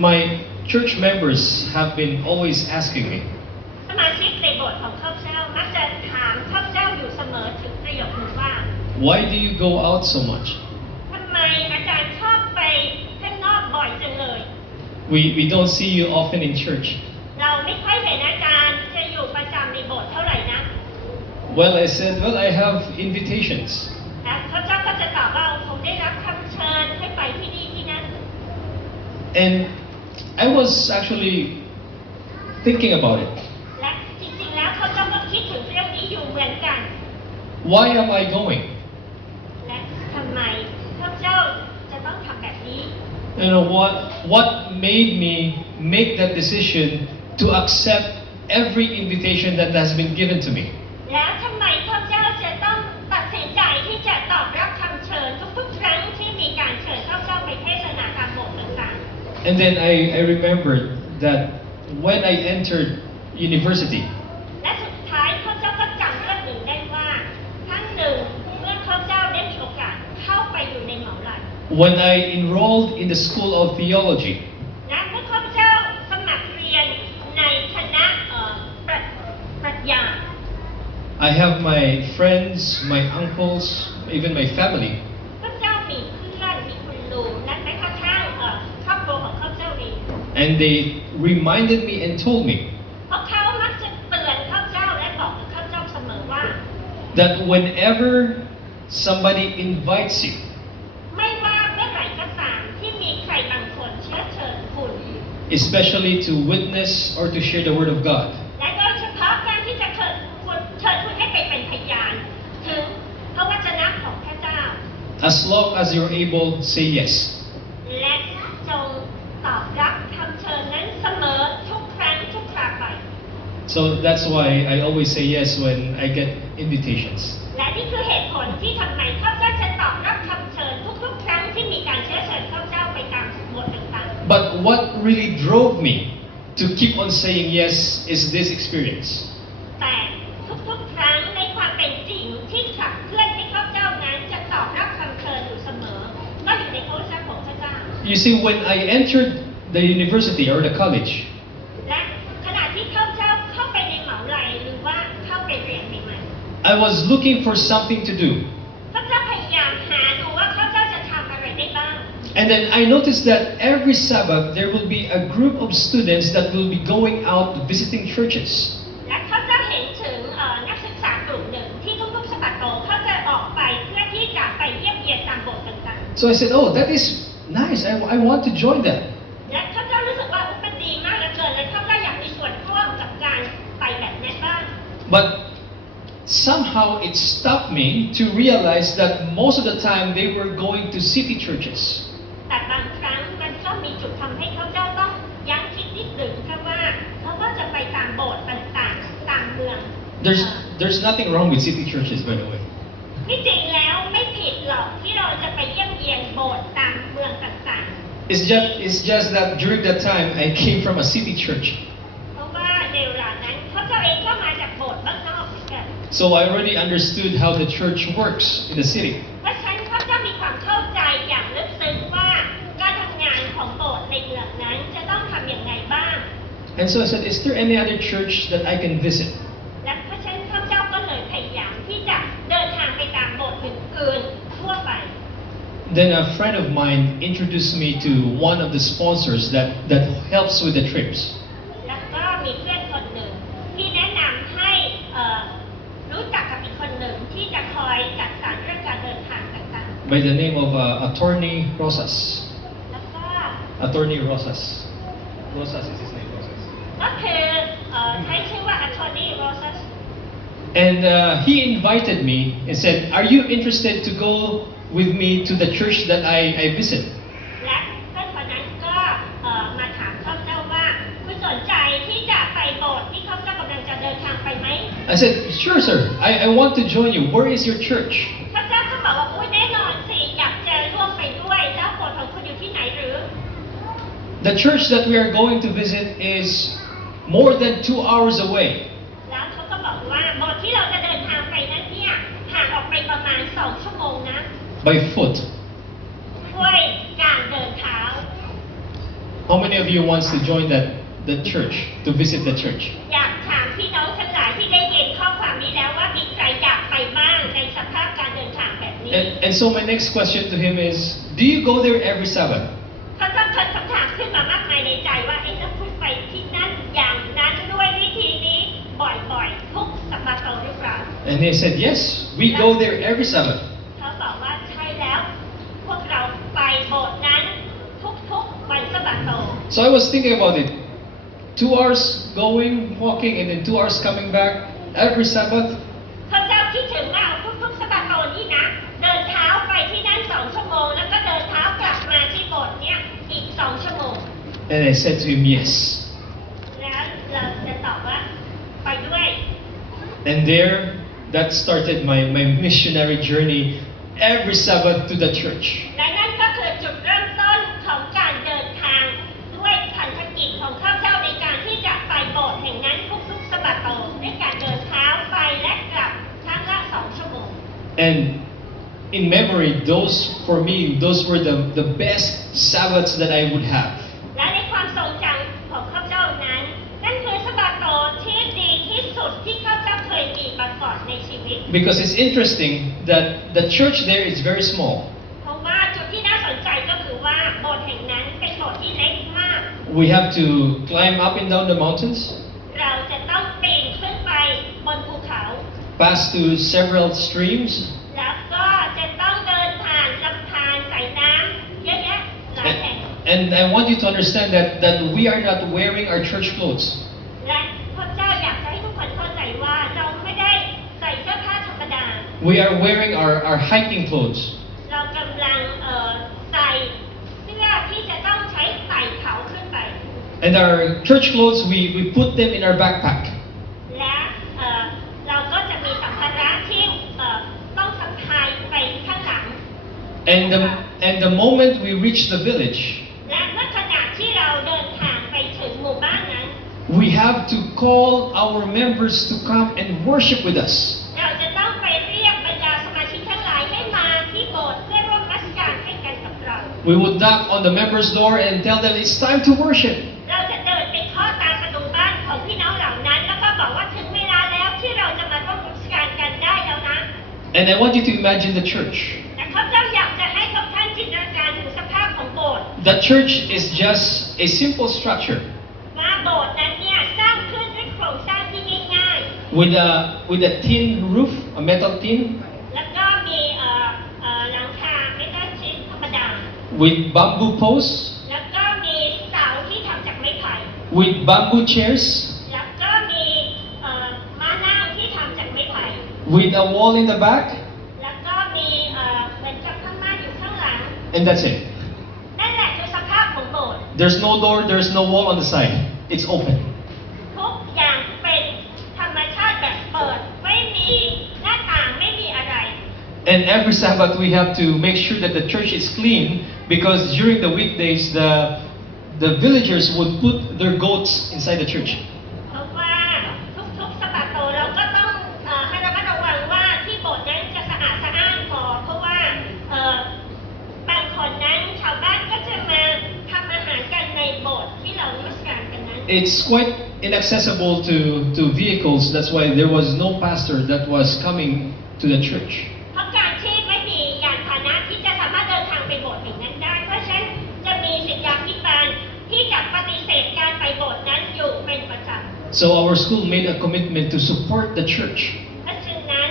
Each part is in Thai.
My church members have been always asking me, สมาชิกในโบสถ์ของข้าพเจ้ามักจะถามข้าพเจ้าอยู่เสมอถึงประโยคนึงว่า why do you go out so much? ทำไมอาจารย์ชอบไปข้างนอกบ่อยจังเลย We don't see you often in church. เราไม่ค่อยเห็นอาจารย์จะอยู่ประจำในโบสถ์เท่าไหร่นะ Well, I said, well, I have invitations. และข้าพเจ้าก็จะตอบว่าผมได้รับคำเชิญให้ไปที่นี่ที่นั่น And I was actually thinking about it. และจริงๆแล้วข้าพเจ้าก็คิดถึงเรื่องนี้อยู่เหมือนกัน Why am I going? และทำไมข้าพเจ้าจะต้องทำแบบนี้ You know, what made me make that decision to accept every invitation that has been given to me? แล้วทำไมข้าพเจ้าจะต้องตัดสินใจที่จะตอบรับคำเชิญทุกๆครั้งที่มีการเชิญข้าพเจ้าไปเทศนาตามโบสถ์ต่างๆ And then I remembered that when I entered university, และสุดท้ายข้าพเจ้าก็จำเรื่องหนึ่งได้ว่าครั้งหนึ่งเมื่อข้าพเจ้าได้มีโอกาสเข้าไปอยู่ในเหมาลัย when I enrolled in the School of Theology, และเมื่อข้าพเจ้าสมัครเรียนในคณะปรัชญา I have my friends, my uncles, even my family. ข้าพเจ้ามีเพื่อนมีคุณลุงและแม้กระทั่งครอบครัวของข้าพเจ้าเอง And they reminded me and told me เพราะเขามักจะเตือนข้าพเจ้าและบอกกับข้าพเจ้าเสมอว่า that whenever somebody invites you, ไม่ว่าเมื่อไหร่ก็ตามที่มีใครบางคนเชื้อเชิญคุณ especially to witness or to share the Word of God, และโดยเฉพาะการที่จะเชิญคุณให้ไปเป็นพยานถึงพระวจนะของพระเจ้า as long as you're able, say yes. และจงตอบรับคำเชิญนั้นเสมอทุกครั้งทุกคราไป So that's why I always say yes when I get invitations. และนี่คือเหตุผลที่ทำไมข้าพเจ้าจะตอบรับคำเชิญทุกๆครั้งที่มีการเชื้อเชิญข้าพเจ้าไปตามบทต่างๆ But what really drove me to keep on saying yes is this experience. แต่ทุกๆครั้งในความเป็นจริงที่ขับเคลื่อนให้ข้าพเจ้านั้นจะตอบรับคำเชิญอยู่เสมอก็อยู่ในพระวจนะของพระเจ้า You see, when I entered the university or the college, และขณะที่ข้าพเจ้าเข้าไปในเหมาลัยหรือว่าเข้าไปเรียนใหม่ I was looking for something to do. ๆข้าพเจ้าพยายามหาดูว่าข้าพเจ้าจะทำอะไรได้บ้าง And then I noticed that every Sabbath there will be a group of students that will be going out visiting churches. และข้าพเจ้าเห็นถึงนักศึกษากลุ่มหนึ่งที่ทุกๆสบัดโตเขาจะออกไปเพื่อที่จะไปเยี่ยมเยียนตามโบสถ์ต่าง So I said, oh, that is nice. I want to join that. ๆและข้าพเจ้ารู้สึกว่ามันดีมากเหลือเกินและข้าพเจ้าอยากมีส่วนร่วมกับการไปแบบนั้นบ้าง But somehow it stopped me to realize that most of the time they were going to city churches. แต่บางครั้งมันก็มีจุดทำให้ข้าพเจ้าต้องยั้งคิดนิดหนึ่งค่ะว่าเขาก็จะไปตามโบสถ์ต่างๆตามเมือง There's nothing wrong with city churches, by the way. ที่จริงแล้วไม่ผิดหรอกที่เราจะไปเยี่ยมเยียนโบสถ์ตามเมืองต่างๆ It's just that during that time I came from a city church. เพราะว่าในเวลานั้นข้าพเจ้าเองก็มาจากโบสถ์บ้านนอกเหมือนกัน So I already understood how the church works in the city. เพราะฉะนั้นข้าพเจ้ามีความเข้าใจอย่างลึกซึ้งว่าการทำงานของโบสถ์ในเมืองนั้นจะต้องทำอย่างไรบ้าง And so I said, is there any other church that I can visit? และเพราะฉะนั้นข้าพเจ้าก็เลยพยายามที่จะเดินทางไปตามโบสถ์อื่นๆทั่วไป Then a friend of mine introduced me to one of the sponsors that helps with the trips. แล้วก็มีเพื่อนคนหนึ่งที่แนะนำให้รู้จักกับอีกคนหนึ่งที่จะคอยจัดสรรเรื่องการเดินทางต่างๆ By the name of Attorney Rosas. แล้วก็ Attorney Rosas. Rosas is his name, Rosas. ก็คือใช้ชื่อว่า Attorney Rosas And he invited me and said, are you interested to go with me to the church that I visit? และเพื่อนคนนั้นก็มาถามข้าพเจ้าว่าคุณสนใจที่จะไปโบสถ์ที่ข้าพเจ้ากำลังจะเดินทางไปไหม I said, sure, sir. I want to join you. Where is your church? ข้าพเจ้าก็บอกว่าอุ๊ยแน่นอนสิอยากจะร่วมไปด้วยแล้วโบสถ์ของคุณอยู่ที่ไหนหรือ The church that we are going to visit is more than 2 hours away. แล้วเขาก็บอกว่าโบสถ์ที่เราจะเดินทางไปนั้นเนี่ยห่างออกไปประมาณ2 ชั่วโมงนะ By foot. ด้วยการเดินเท้า How many of you wants to join the church, to visit the church? อยากถามพี่น้องทั้งหลายที่ได้ยินข้อความนี้แล้วว่ามีใครอยากไปบ้างในสภาพการเดินทางแบบนี้ And so my next question to him is, do you go there every Sabbath? เขาต้องเกิดคำถามขึ้นมามากมายในใจว่าแล้วคุณไปที่นั่นอย่างนั้นด้วยวิธีนี้บ่อยๆทุกสัปดาห์หรือเปล่า And he said, yes, we go there every Sabbath. เขาบอกว่าใช่แล้ว พวกเราไปโบสถ์นั้นทุกๆวันสัปดาห์ So I was thinking about it. 2 hours going, walking, and then 2 hours coming back every Sabbath. ข้าพเจ้าคิดถึงว่าทุกๆสัปดาห์นี่นะเดินเท้าไปที่นั่น2 ชั่วโมงแล้วก็เดินเท้ากลับมาที่โบสถ์เนี่ยอีก2 ชั่วโมง And I said to him, yes. แล้วเราจะตอบว่าไปด้วย And there, that started my missionary journey every Sabbath to the church. และนั่นก็คือจุดเริ่มต้นของการเดินทางด้วยพันธกิจของข้าพเจ้าในการที่จะไปโบสถ์แห่งนั้นทุกๆสัปดาห์ด้วยการเดินเท้าไปและกลับครั้งละ2 ชั่วโมง And in memory, for me, those were the best Sabbaths that I would have. และในความทรงจำของข้าพเจ้านั้นนั่นคือสัปดาห์ที่ดีที่สุดที่ข้าพเจ้าเคยมีมาก่อนในชีวิต Because it's interesting that the church there is very small. เพราะว่าจุดที่น่าสนใจก็คือว่าโบสถ์แห่งนั้นเป็นโบสถ์ที่เล็กมาก We have to climb up and down the mountains, เราจะต้องปีนขึ้นไปบนภูเขา pass through several streams, แล้วก็จะต้องเดินผ่านลำธารสายน้ำเยอะแยะหลายแห่ง and I want you to understand that we are not wearing our church clothes. และพระเจ้าอยากจะให้ทุกคนเข้าใจว่าเราไม่ได้ใส่เสื้อผ้าธรรมดา We are wearing our hiking clothes. เรากำลังใส่เสื้อที่จะต้องใช้ไต่เขาขึ้นไป And our church clothes, we put them in our backpack. และเราก็จะมีสัมภาระที่ต้องสะพายไปข้างหลัง And the moment we reach the village, และเมื่อขณะที่เราเดินทางไปถึงหมู่บ้านนั้น we have to call our members to come and worship with us. เราจะต้องไปเรียกบรรดาสมาชิกทั้งหลายให้มาที่โบสถ์เพื่อร่วมนมัสการให้กันกับเรา We would knock on the members' door and tell them it's time to worship. เราจะเดินไปเคาะตามประตูบ้านของพี่น้องเหล่านั้นแล้วก็บอกว่าถึงเวลาแล้วที่เราจะมาร่วมนมัสการกันได้แล้วนะ And I want you to imagine the church. แต่ข้าพเจ้าอยากจะให้ทุกท่านจินตนาการถึงสภาพของโบสถ์ The church is just a simple structure ว่าโบสถ์นั้นเนี่ยสร้างขึ้นด้วยโครงสร้างที่ง่าย with a tin roof, a metal tin, ๆแล้วก็มีหลังคาไม่ต้องชิ้นธรรมดา with bamboo posts, แล้วก็มีเสาที่ทำจากไม้ไผ่ with bamboo chairs, แล้วก็มีม้านั่งที่ทำจากไม้ไผ่ with a wall in the back, แล้วก็มีเหมือนกับข้างหน้าอยู่ข้างหลัง and that's it. นั่นแหละคือสภาพของโบสถ์ There's no door, there's no wall on the side. It's open. ทุกอย่างเป็นธรรมชาติแบบเปิดไม่มีหน้าต่างไม่มีอะไร And every Sabbath we have to make sure that the church is clean because during the weekdays the villagers would put their goats inside the church. เพราะว่าทุกๆสัปดาห์เราก็ต้องให้ระมัดระวังว่าที่โบสถ์นั้นจะสะอาดสะอ้านพอเพราะว่าบางคนนั้นชาวบ้านก็จะมาทำอาหารกันในโบสถ์ที่เรานมัสการกันนั้น It's quite inaccessible to vehicles. That's why there was no pastor that was coming to the church. เพราะการที่ไม่มียานพาหนะที่จะสามารถเดินทางไปโบสถ์แห่งนั้นได้เพราะฉะนั้นจะมีศิษยาภิบาลที่จะปฏิเสธการไปโบสถ์นั้นอยู่เป็นประจำ So our school made a commitment to support the church. เพราะฉะนั้น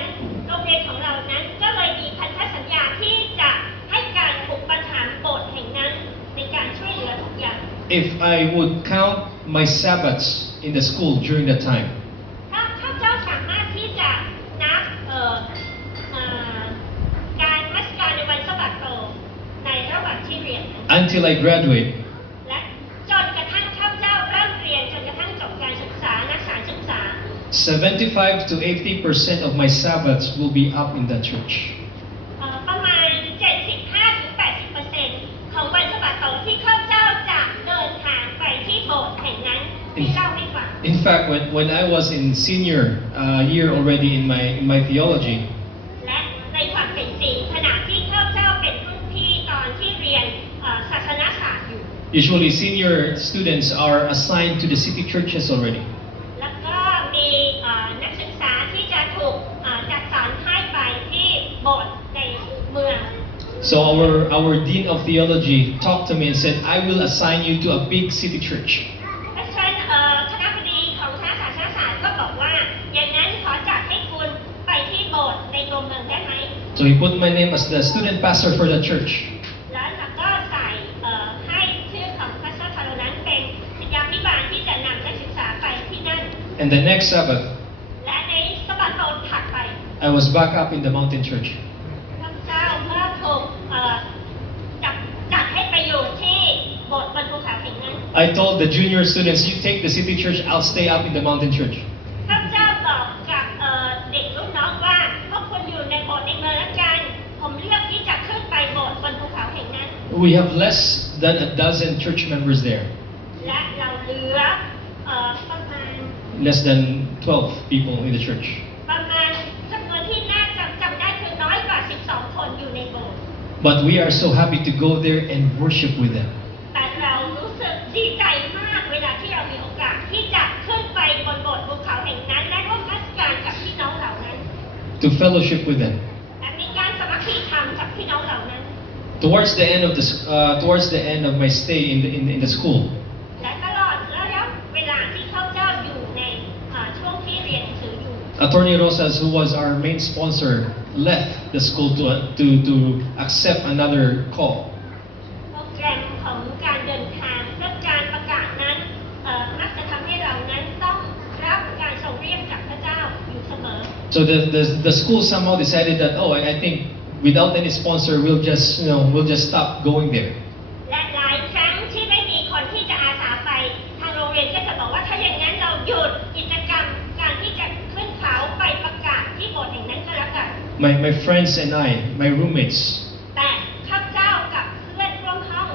โรงเรียนของเรานั้นก็เลยมีพันธสัญญาที่จะให้การอุปถัมภ์โบสถ์แห่งนั้นในการช่วยเหลือทุกอย่าง If I would count my Sabbaths in the school during that time, ถ้าเจ้าสามารถที่จะนับการนมัสการในวันสะบัดโตในระหว่างที่เรียน until I graduate, และจนกระทั่งข้าพเจ้าเริ่มเรียนจนกระทั่งจบการศึกษานักศึกษา 75 to 80% of my Sabbaths will be up in that church. ประมาณ 75-80% ของวันสะบัดโตที่ข้าพเจ้าจะเดินทางไปที่โบสถ์แห่งนั้นที่เล่าให้ฟัง In fact, when I was in senior year already in my theology, และในความเป็นจริงขณะที่ข้าพเจ้าเป็นรุ่นพี่ตอนที่เรียนศาสนศาสตร์อยู่ Usually senior students are assigned to the city churches already. แล้วก็มีนักศึกษาที่จะถูกจัดสรรให้ไปที่โบสถ์ในเมือง So our dean of theology talked to me and said, I will assign you to a big city church. และเช่นคณะบดีของคณะศาสนศาสตร์ก็บอกว่าอย่างนั้นขอจัดให้คุณไปที่โบสถ์ในตัวเมืองได้ไหม So he put my name as the student pastor for the church. แล้วก็ใส่ให้ชื่อของพระเจ้าคาร์โลนั้นเป็นศิษยาภิบาลที่จะนำนักศึกษาไปที่นั่น And the next Sabbath, และในสบัดโตถัดไป I was back up in the mountain church. พระเจ้าเมื่อถูกจัดให้ไปอยู่ที่โบสถ์บนภูเขาแห่งนั้น I told the junior students, you take the city church, I'll stay up in the mountain church. พระเจ้าบอกกับเด็กรุ่นน้องว่าพวกคุณอยู่ในโบสถ์ในเมืองละกันผมเลือกที่จะขึ้นไปโบสถ์บนภูเขาแห่งนั้น We have less than a dozen church members there. และเราเหลือประมาณ Less than 12 people in the church. ประมาณจำนวนที่น่าจะจำได้คือน้อยกว่า 12 คนอยู่ในโบสถ์ But we are so happy to go there and worship with them. แต่เรารู้สึกดีใจมากเวลาที่เรามีโอกาสที่จะขึ้นไปบนโบสถ์ภูเขาแห่งนั้นและร่วมนมัสการกับพี่น้องเหล่านั้น To fellowship with them. และมีการสามัคคีธรรมกับพี่น้องเหล่านั้น Towards the end of my stay in the school, และตลอดระยะเวลาที่เขาเจ้าอยู่ในช่วงที่เรียนหนังสืออยู่ Attorney Rosas, who was our main sponsor, left the school to accept another call. โปรแกรมของการเดินทางเพื่อการประกาศนั้นมักจะทำให้เรานั้นต้องรับการทรงเรียกจากพระเจ้าอยู่เสมอ So the school somehow decided that, oh, I think without any sponsor, we'll just stop going there. และหลายครั้งที่ไม่มีคนที่จะอาสาไปทางโรงเรียนก็จะบอกว่าถ้าอย่างนั้นเราหยุดกิจกรรมการที่จะขึ้นเขาไปประกาศที่โบสถ์แห่งนั้นก็แล้วกัน My friends and I, my roommates, แต่ข้าพเจ้ากับเพื่อนร่วมห้อง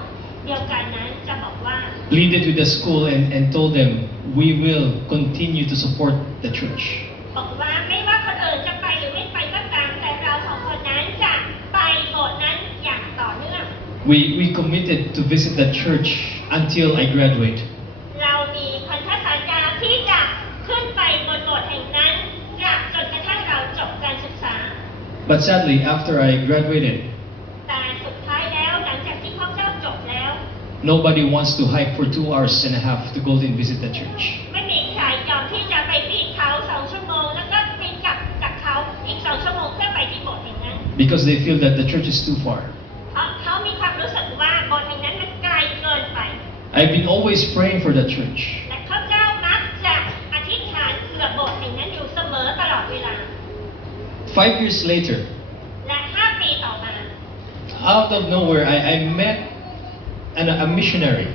เดียวกันนั้นจะบอกว่า pleaded with the school and told them, we will continue to support the church. บอกว่าไม่ว่าคนอื่นจะไปหรือไม่ไปก็ตามแต่เราสองคนนั้นจะไปโบสถ์นั้นอย่างต่อเนื่อง We committed to visit the church until I graduate. เรามีพันธสัญญาที่จะขึ้นไปบนโบสถ์แห่งนั้นจนกระทั่งเราจบการศึกษา But sadly, after I graduated, แต่สุดท้ายแล้วหลังจากที่พวกเจ้าจบแล้ว nobody wants to hike for 2 hours and a half to go and visit the church. ไม่มีใครยอมที่จะไปปีนเขา2 ชั่วโมงแล้วก็ปีนกลับจากเขาอีก2 ชั่วโมงเพื่อไปที่โบสถ์แห่งนั้น Because they feel that the church is too far. เพราะเขามีความรู้สึกว่าโบสถ์แห่งนั้นมันไกลเกินไป I've been always praying for the church. และข้าพเจ้ามักจะอธิษฐานเผื่อโบสถ์แห่งนั้นอยู่เสมอตลอดเวลา 5 years later, และ5 ปีต่อมา out of nowhere, I met a missionary.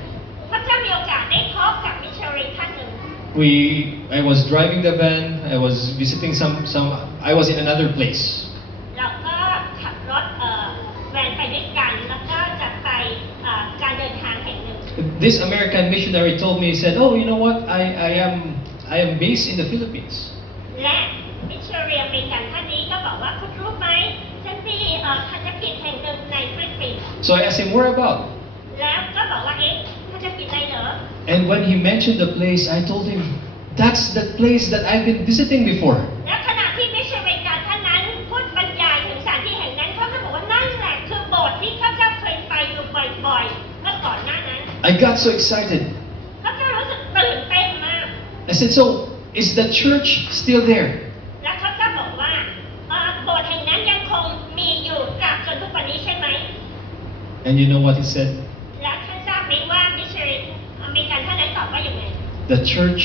ข้าพเจ้ามีโอกาสได้พบกับมิชชันนารีท่านหนึ่ง I was driving the van. I was visiting I was in another place. เราก็ขับรถแวนไปด้วยกันแล้วก็จะไปการเดินทางแห่งหนึ่ง This American missionary told me, he said, oh, you know what, I am based in the Philippines. และมิชชันนารีอเมริกันท่านนี้ก็บอกว่าคุณรู้ไหมฉันมีพันธกิจแห่งหนึ่งในฟิลิปปินส์ So I asked him, where about? แล้วก็บอกว่าเอ๊ะพันธกิจอะไรเหรอ And when he mentioned the place, I told him, that's the place that I've been visiting before. และขณะที่มิชชันนารีท่านนั้นพูดบรรยายถึงสถานที่แห่งนั้นเขาก็บอกว่านั่นแหละคือโบสถ์ที่ข้าพเจ้าเคยไปอยู่บ่อยๆเมื่อก่อนหน้านั้น I got so excited. ข้าพเจ้ารู้สึกตื่นเต้นมาก I said, so is the church still there? และข้าพเจ้าบอกว่าโบสถ์แห่งนั้นยังคงมีอยู่ตราบจนทุกวันนี้ใช่ไหม And you know what he said? และท่านทราบไหมว่ามิชชันนารีอเมริกันท่านนั้นตอบว่าอย่างไร The church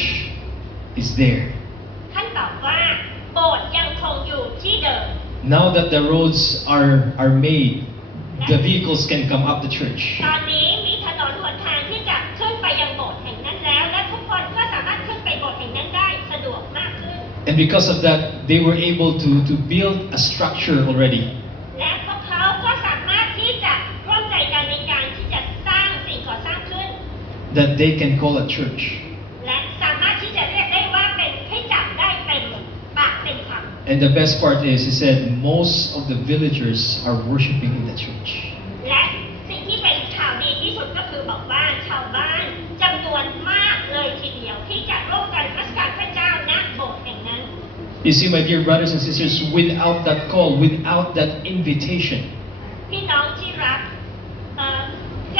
is there. ท่านตอบว่าโบสถ์ยังคงอยู่ที่เดิม Now that the roads are made, the vehicles can come up the church. ตอนนี้มีถนนหนทางที่จะขึ้นไปยังโบสถ์แห่งนั้นแล้วและทุกคนก็สามารถขึ้นไปโบสถ์แห่งนั้นได้สะดวกมากขึ้น And because of that, they were able to build a structure already. และพวกเขาก็สามารถที่จะร่วมใจกันในการที่จะสร้างสิ่งก่อสร้างขึ้น That they can call a church. และสามารถที่จะเรียกได้ว่าเป็นให้จับได้เต็มปากเต็มคำ And the best part is, he said, most of the villagers are worshiping in the church. และสิ่งที่เป็นข่าวดีที่สุดก็คือบอกว่าช You see, my dear brothers and sisters, without that call, without that invitation, พี่น้องที่รัก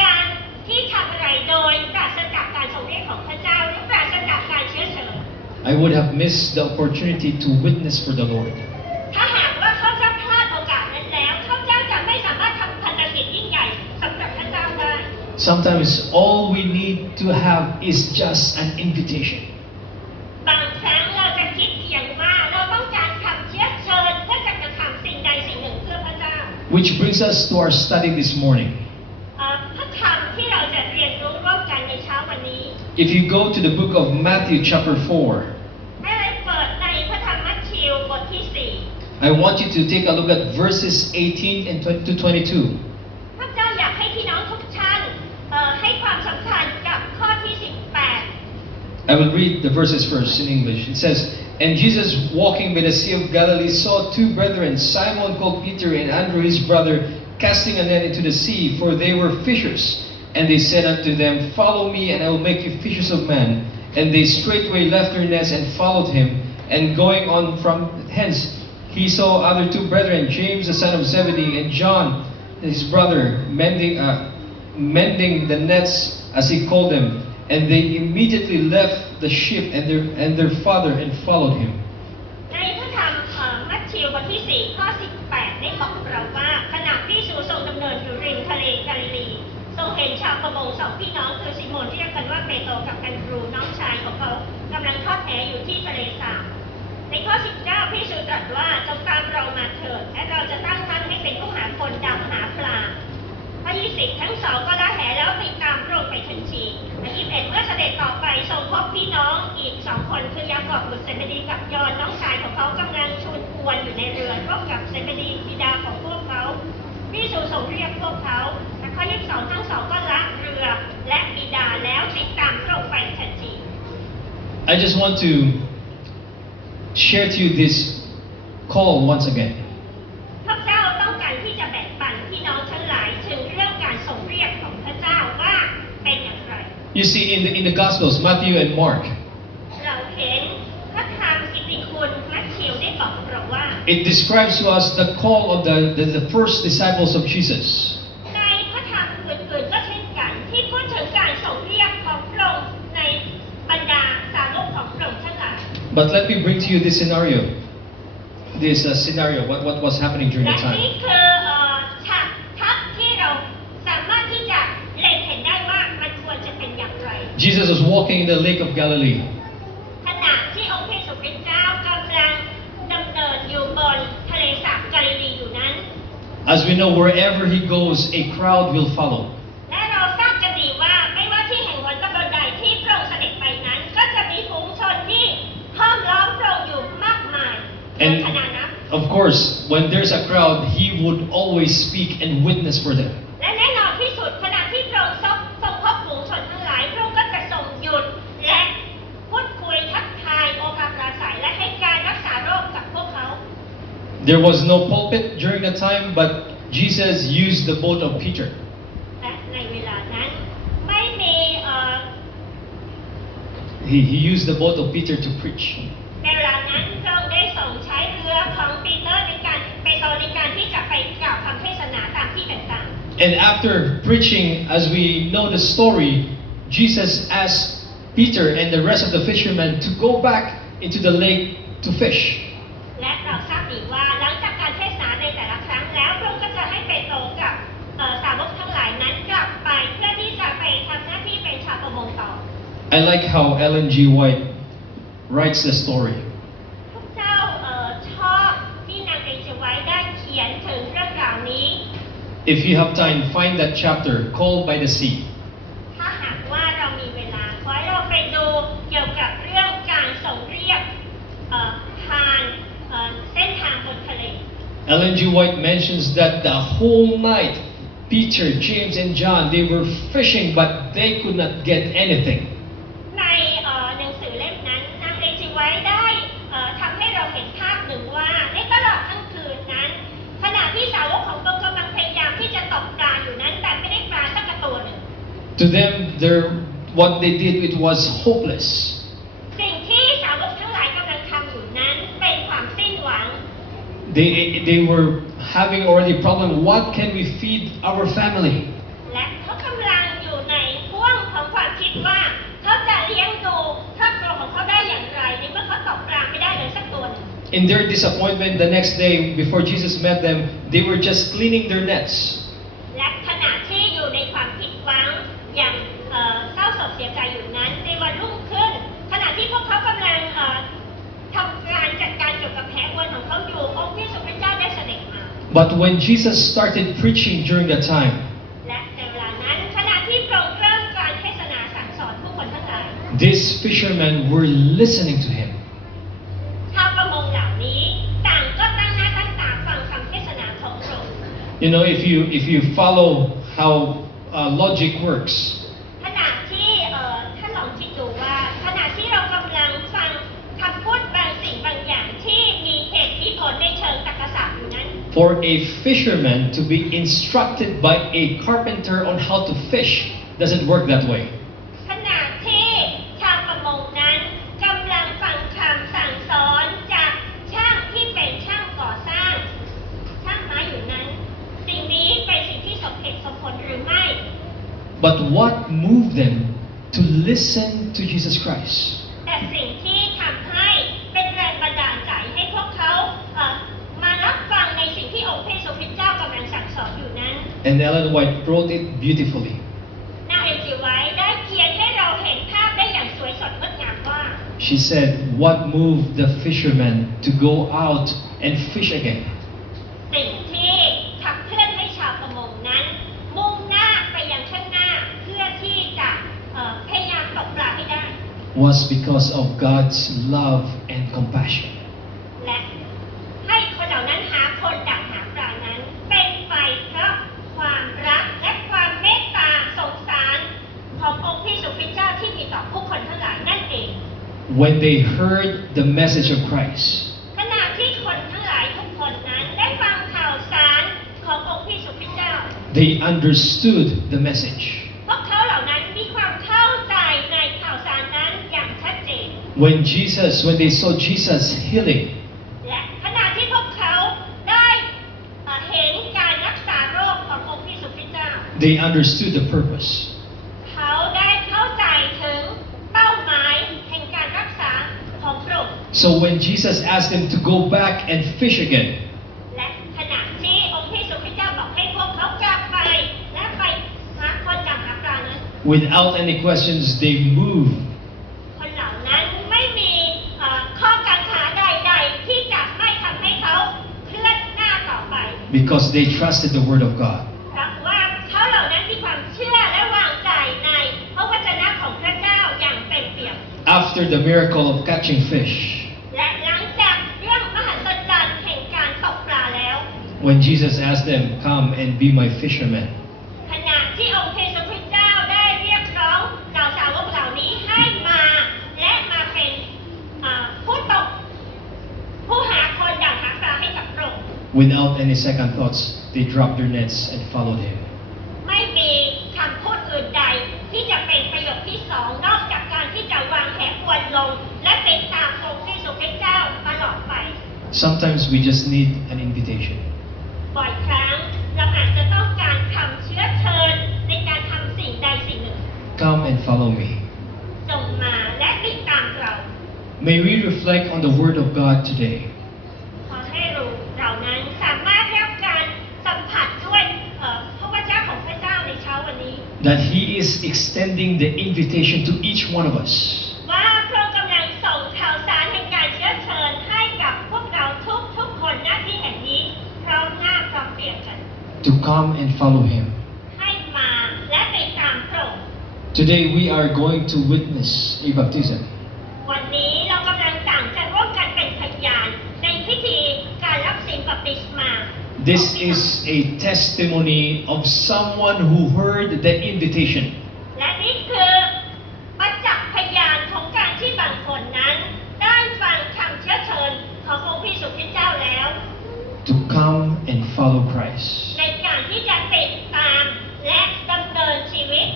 การที่ทำอะไรโดยปราศจากการทรงเรียกของพระเจ้าหรือปราศจากการเชื้อเชิญ I would have missed the opportunity to witness for the Lord. ถ้าหากว่าเขาจะพลาดโอกาสนั้นแล้วเขาเจ้าจะไม่สามารถทำพันธกิจยิ่งใหญ่สำหรับพระเจ้าได้ Sometimes all we need to have is just an invitation. บางครั้งเราจะคิดเพียงว่าเราต้องการคำเชื้อเชิญเพื่อจะกระทำสิ่งใดสิ่งหนึ่งเพื่อพระเจ้า Which brings us to our study this morning. พระธรรมที่เราจะเรียนรู้ร่วมกันในเช้าวันนี้ If you go to the book of Matthew chapter 4, ให้เราเปิดในพระธรรมมัทธิวบทที่ I want you to take a look at verses 18 and 20 to 22. 4พระเจ้าอยากให้พี่น้องทุกท่านให้ความสำคัญกับข้อที่ 18 I will read the verses first in English. It says, And Jesus, walking by the Sea of Galilee, saw two brethren, Simon called Peter and Andrew his brother, casting a net into the sea, for they were fishers. And they said unto them, Follow me, and I will make you fishers of men. And they straightway left their nets and followed him. And going on from hence, he saw other two brethren, James the son of Zebedee, and John his brother, mending the nets, as he called them. And they immediately left the ship and their father and followed him. ในพระธรรมมัทธิวบทที่ 4 ข้อ 18 ได้บอกเราว่าขณะพระเยซูทรงดำเนินอยู่ริมทะเลกาลิลีทรงเห็นชาวประมงสองพี่น้องคือซิโมนเรียกกันว่าเปโตรกับแอนดรูน้องชายของเขากำลังทอดแหอยู่ที่ทะเลสาบในข้อ 19 พระเยซูตรัสว่าจงตามเรามาเถิดและเราจะตั้งท่านให้เป็นผู้หาคนดำหาปลาข้อ 20 ทั้งสองก็ละแหแล้วติดตามพระองค์ไปทันทีและ21 เมื่อเสด็จต่อไปทรงพบพี่น้องอีก2 คนคือยากอบบุตรเซเบดีกับยอห์นน้องชายของเขากำลังชูนอวนอยู่ในเรือร่วมกับเซเบดีบิดาของพวกเขาพระเยซูทรงเรียกพวกเขาและข้อ 22 ทั้งสองก็ละเรือและบิดาแล้วติดตามพระองค์ไปทันที I just want to share to you this call once again. พระเจ้าต้องการที่จะแบ่งปันพี่น้องทั้งหลายถึงเรื่องการทรงเรียกของพระเจ้าว่าเป็นอย่างไร You see, in the Gospels, Matthew and Mark, เราเห็นพระธรรมกิตติคุณมัทธิวได้บอกเราว่า it describes to us the call of the first disciples of Jesus. ในพระธรรมอื่นๆก็เช่นกันที่พูดถึงการทรงเรียกของพระองค์ในบรรดาสาวกของพระองค์ทั้งหลาย But let me bring to you this scenario. This scenario, what was happening during และ that นี่ time. คือฉากทัศน์ที่เราสามารถที่จะเล็งเห็นได้ว่ามันควรจะเป็นอย่างไร Jesus was walking in the lake of Galilee. ขณะที่องค์พระเยซูคริสต์เจ้ากำลังดำเนินอยู่บนทะเลสาบกาลิลีอยู่นั้น As we know, wherever he goes, a crowd will follow. และเราทราบกันดีว่าไม่ว่าที่แห่งหนตำบลใดที่พระองค์เสด็จไปนั้นก็จะมีฝูงชนที่ห้อมล้อมพระองค์อยู่มากมายเป็นขนาดนับ Of course, when there's a crowd, he would always speak and witness for them. และแน่นอนที่สุดขณะที่พระองค์ทรงพบฝูงชนทั้งหลายพระองค์ก็จะทรงหยุดและพูดคุยทักทายโอภาปราศัยและให้การรักษาโรคกับพวกเขา There was no pulpit during that time, but Jesus used the boat of Peter. และในเวลานั้นไม่มี He used the boat of Peter to preach. ในเวลานั้นพระองค์ได้ทรงใช้เรือของปีเตอร์ในการที่จะไปกล่าวคำเทศนาตามที่ต่างๆ And after preaching, as we know the story, Jesus asked Peter and the rest of the fishermen to go back into the lake to fish. และเราทราบดีว่าหลังจากการเทศนาในแต่ละครั้งแล้วพระองค์ก็จะให้เปโตรกับสาวกทั้งหลายนั้นกลับไปเพื่อที่จะไปทำหน้าที่เป็นชาวประมงต่อ I like how Ellen G. White writes the story. พวกเจ้าชอบที่นางเอเจไว้ได้เขียนถึงเรื่องราวนี้ If you have time, find that chapter, Called by the Sea. ถ้าหากว่าเรามีเวลาขอให้เราไปดูเกี่ยวกับเรื่องการส่งเรียกผ่านเส้นทางบนทะเล Ellen G. White mentions that the whole night, Peter, James, and John, they were fishing, but they could not get anything. ในหนังสือเล่มนั้นนางเอจิไว้ได้ทำให้เราเห็นภาพหนึ่งว่าในตลอดทั้งคืนนั้นขณะที่สาวกของพระองค์กำลังพยายามที่จะตกปลาอยู่นั้นแต่ไม่ได้ปลาสักตัวหนึ่ง To them, what they did, it was hopeless. สิ่งที่สาวกทั้งหลายกำลังทำอยู่นั้นเป็นความ They were having already a problem. What can we feed our family? และเขากำลังอยู่ในห่วงของความคิดว่าเขาจะเลี้ยงดูครอบครัวของเขาได้อย่างไรในเมื่อเขาตกปลาไม่ได้เลยสักตัวหนึ่ง In their disappointment, the next day before Jesus met them, they were just cleaning their nets. และขณะที่อยู่ในความผิดหวังอย่างเศร้าโศกเสียใจอยู่นั้นในวันรุ่งขึ้นขณะที่พวกเขากำลังทำการจัดการเกี่ยวกับแพะวัวของเขาอยู่องค์พระสุพระเจ้าได้เสด็จมา But when Jesus started preaching during that time, และในเวลานั้นขณะที่พระองค์เริ่มการเทศนาสั่งสอนผู้คนทั้งหลาย these fishermen were listening to him. ชาวประมงเหล่านี้ต่างก็ตั้งหน้าตั้งตาฟังคำเทศนาของพระองค์ You know, if you follow how logic works, ขณะที่ท่านลองคิดดูว่าขณะที่เรากำลังฟังคำพูดบางสิ่งบางอย่างที่มีเหตุมีผลในเชิงตรรกศาสตร์อยู่นั้น for a fisherman to be instructed by a carpenter on how to fish doesn't work that way. ขณะที่ชาวประมงนั้นกำลังฟังคำสั่งสอนจากช่างที่เป็นช่างก่อสร้างช่างไม้อยู่นั้นสิ่งนี้เป็นสิ่งที่สมเหตุสมผลหรือไม่ But what moved them to listen to Jesus Christ? แต่สิ่งที่ทำให้เป็นแรงบันดาลใจให้พวกเขามารับฟังในสิ่งที่องค์พระเยซูคริสต์เจ้ากำลังสั่งสอนอยู่นั้น And Ellen White wrote it beautifully. นางเอลจีไว้ได้เขียนให้เราเห็นภาพได้อย่างสวยสดงดงามว่า She said, what moved the fishermen to go out and fish again? สิ่งที่ขับเคลื่อนให้ชาวประมงนั้นมุ่งหน้าไปยังข้างหน้าเพื่อที่จะพยายามตกปลาให้ได้ Was because of God's love and compassion. และให้คนเหล่านั้นหาคนดักหาปลานั้นเป็นไปเพราะความรักและความเมตตาสงสารขององค์พระเยซูคริสต์เจ้าที่มีต่อผู้คนทั้งหลายนั่นเอง When they heard the message of Christ, ขณะที่คนทั้งหลายทุกคนนั้นได้ฟังข่าวสารขององค์พระเยซูคริสต์เจ้า they understood the message. พวกเขาเหล่านั้นมีความเข้าใจในข่าวสารนั้นอย่างชัดเจน When they saw Jesus healing, และขณะที่พวกเขาได้เห็นการรักษาโรคขององค์พระเยซูคริสต์เจ้า they understood the purpose. เขาได้เข้าใจถึงเป้าหมายแห่งการรักษาของพระองค์ So when Jesus asked them to go back and fish again, และขณะที่องค์พระเยซูคริสต์เจ้าบอกให้พวกเขากลับไปและไปหาคนดักหาปลานั้น without any questions, they moved คนเหล่านั้นไม่มีข้อกังขาใดๆที่จะไม่ทำให้เขาเคลื่อนหน้าต่อไป because they trusted the Word of God. เพราะว่าเขาเหล่านั้นมีความเชื่อและวางใจในพระวจนะของพระเจ้าอย่างเต็มเปี่ยม After the miracle of catching fish, และหลังจากเรื่องมหัศจรรย์แห่งการตกปลาแล้ว when Jesus asked them, come and be my fishermen, ขณะที่องค์พระเยซูคริสต์เจ้าได้เรียกร้องเหล่าสาวกเหล่านี้ให้มาและมาเป็นผู้หาคนดักหาปลาให้กับพระองค์ without any second thoughts, they dropped their nets and followed him. ไม่มีคำพูดอื่นใดที่จะเป็นประโยคที่สองนอกจากการที่จะวางแหอวนลงและติดตามองค์พระเยซูคริสต์เจ้าตลอดไป Sometimes we just need an invitation. บ่อยครั้งเราอาจจะต้องการคำเชื้อเชิญในการทำสิ่งใดสิ่งหนึ่ง Come and follow me. จงมาและติดตามเรา May we reflect on the Word of God today. ขอให้เรานั้นสามารถรับการสัมผัสด้วยพระวจนะของพระเจ้าในเช้าวันนี้ That He is extending the invitation to each one of us. ว่าพระองค์กำลังส่งข่าวสารแห่งการเชื้อเชิญให้กับพวกเราทุกคนณที่แห่งนี้พร้อมหน้าพร้อมเปรียบกัน To come and follow Him. ให้มาและติดตามพระองค์ Today we are going to witness a baptism. วันนี้เรากำลังต่างจะร่วมกันเป็นพยานในพิธีการรับสินบัพติศมา This is a testimony of someone who heard the invitation. และนี่คือประจักษ์พยานของการที่บางคนนั้นได้ฟังคำเชื้อเชิญขององค์พระเยซูคริสต์เจ้าแล้ว To come and follow Christ. ในการที่จะติดตามและดำเนินชีวิต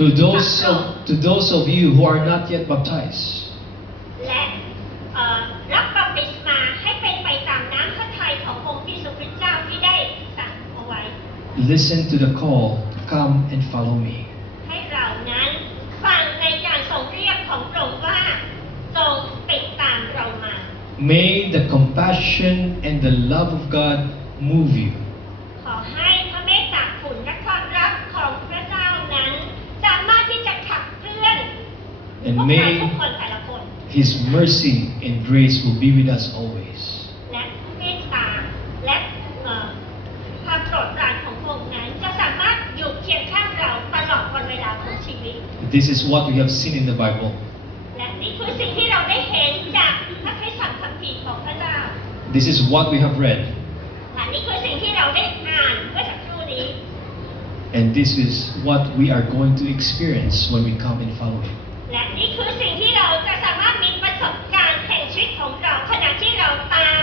To those of you who are not yet baptized, และรับบัพติศมาให้เป็นไปตามน้ำพระทัยของ listen to the call to come and follow me. ให้เรานั้นฟังในการทรงเรียกของพระองค์ว่าจงติดตามเรามา May the compassion and the love of God move you. ขอให้พระเมตตาคุณและความรักของพระเจ้านั้นสามารถที่จะขับเคลื่อน And พวกเรา may ทุกคนแต่ละคน His mercy and grace will be with us always. และเมตตาและความโปรดปรานของพระองค์นั้นจะสามารถอยู่เคียงข้างเราตลอดวันเวลาของชีวิต This is what we have seen in the Bible. และนี่คือสิ่งที่เราได้เห็นจากพระคัมภีร์ของพระเจ้า This is what we have read. และนี่คือสิ่งที่เราได้อ่านเมื่อสักครู่นี้ And this is what we are going to experience when we come and follow Him. และนี่คือสิ่งที่เราจะสามารถมีประสบการณ์แห่งชีวิตของเราขณะที่เราตาม